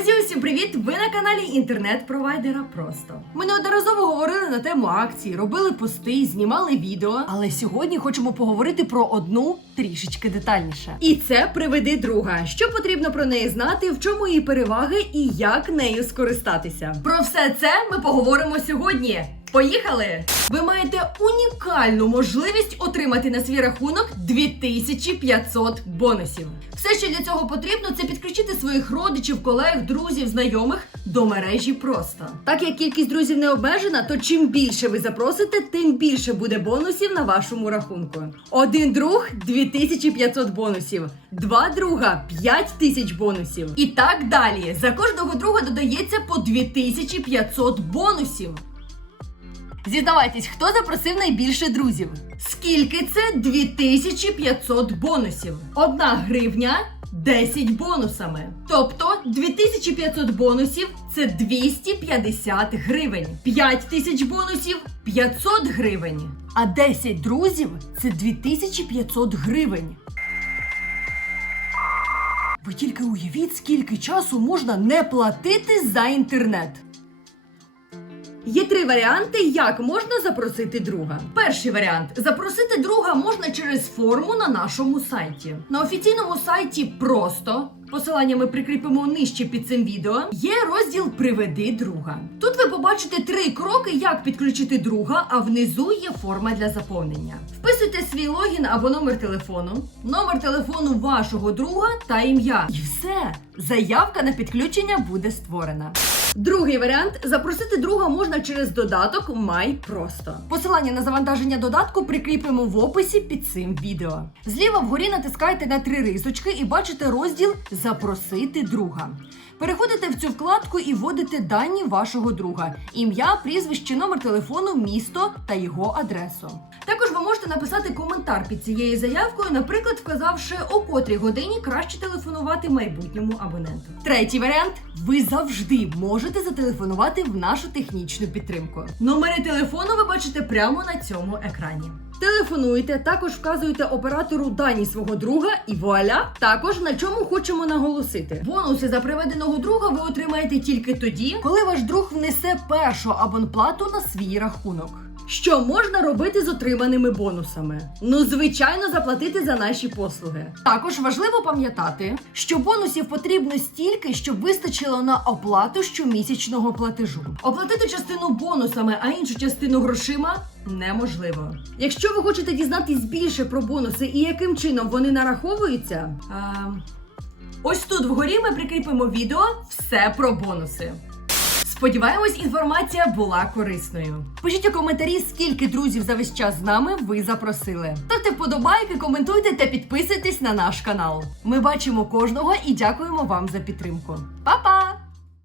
Друзі, усім привіт! Ви на каналі інтернет-провайдера Просто. Ми неодноразово говорили на тему акцій, робили пости, знімали відео. Але сьогодні хочемо поговорити про одну трішечки детальніше. І це приведи друга. Що потрібно про неї знати, в чому її переваги і як нею скористатися. Про все це ми поговоримо сьогодні. Поїхали! Ви маєте унікальну можливість отримати на свій рахунок 2500 бонусів. Все, що для цього потрібно, це підключити своїх родичів, колег, друзів, знайомих до мережі просто. Так як кількість друзів не обмежена, то чим більше ви запросите, тим більше буде бонусів на вашому рахунку. Один друг 2500 бонусів, два друга 5000 бонусів. І так далі. За кожного друга додається по 2500 бонусів. Зізнавайтесь, хто запросив найбільше друзів? Скільки це 2500 бонусів? Одна гривня 10 бонусами. Тобто 2500 бонусів це 250 гривень. 5000 бонусів 500 гривень. А 10 друзів це 2500 гривень. Ви тільки уявіть, скільки часу можна не платити за інтернет. Є три варіанти, як можна запросити друга. Перший варіант запросити друга можна через форму на нашому сайті. На офіційному сайті просто. Посилання ми прикріпимо нижче під цим відео. Є розділ Приведи друга. Тут ви побачите три кроки, як підключити друга, а внизу є форма для заповнення. Вписуйте свій логін або номер телефону, номер телефону вашого друга та ім'я. І все. Заявка на підключення буде створена. Другий варіант запросити друга можна через додаток Май Просто. Посилання на завантаження додатку прикріпимо в описі під цим відео. Зліва вгорі натискайте на три рисочки і бачите розділ Запросити друга. Переходите в цю вкладку і вводите дані вашого друга: ім'я, прізвище, номер телефону, місто та його адресу. Можете написати коментар під цією заявкою, наприклад, вказавши о котрій годині краще телефонувати майбутньому абоненту. Третій варіант: ви завжди можете зателефонувати в нашу технічну підтримку. Номери телефону ви бачите прямо на цьому екрані. Телефонуйте, також вказуєте оператору дані свого друга і вуаля. Також на чому хочемо наголосити. Бонуси за приведеного друга ви отримаєте тільки тоді, коли ваш друг внесе першу абонплату на свій рахунок. Що можна робити з отриманими бонусами? Ну, звичайно, заплатити за наші послуги. Також важливо пам'ятати, що бонусів потрібно стільки, щоб вистачило на оплату щомісячного платежу. Оплатити частину бонусами, а іншу частину грошима неможливо. Якщо ви хочете дізнатись більше про бонуси і яким чином вони нараховуються. А... Ось тут вгорі ми прикріпимо відео все про бонуси. Сподіваємось, інформація була корисною. Пишіть у коментарі, скільки друзів за весь час з нами ви запросили. Ставте вподобайки, коментуйте та підписуйтесь на наш канал. Ми бачимо кожного і дякуємо вам за підтримку. Па-па!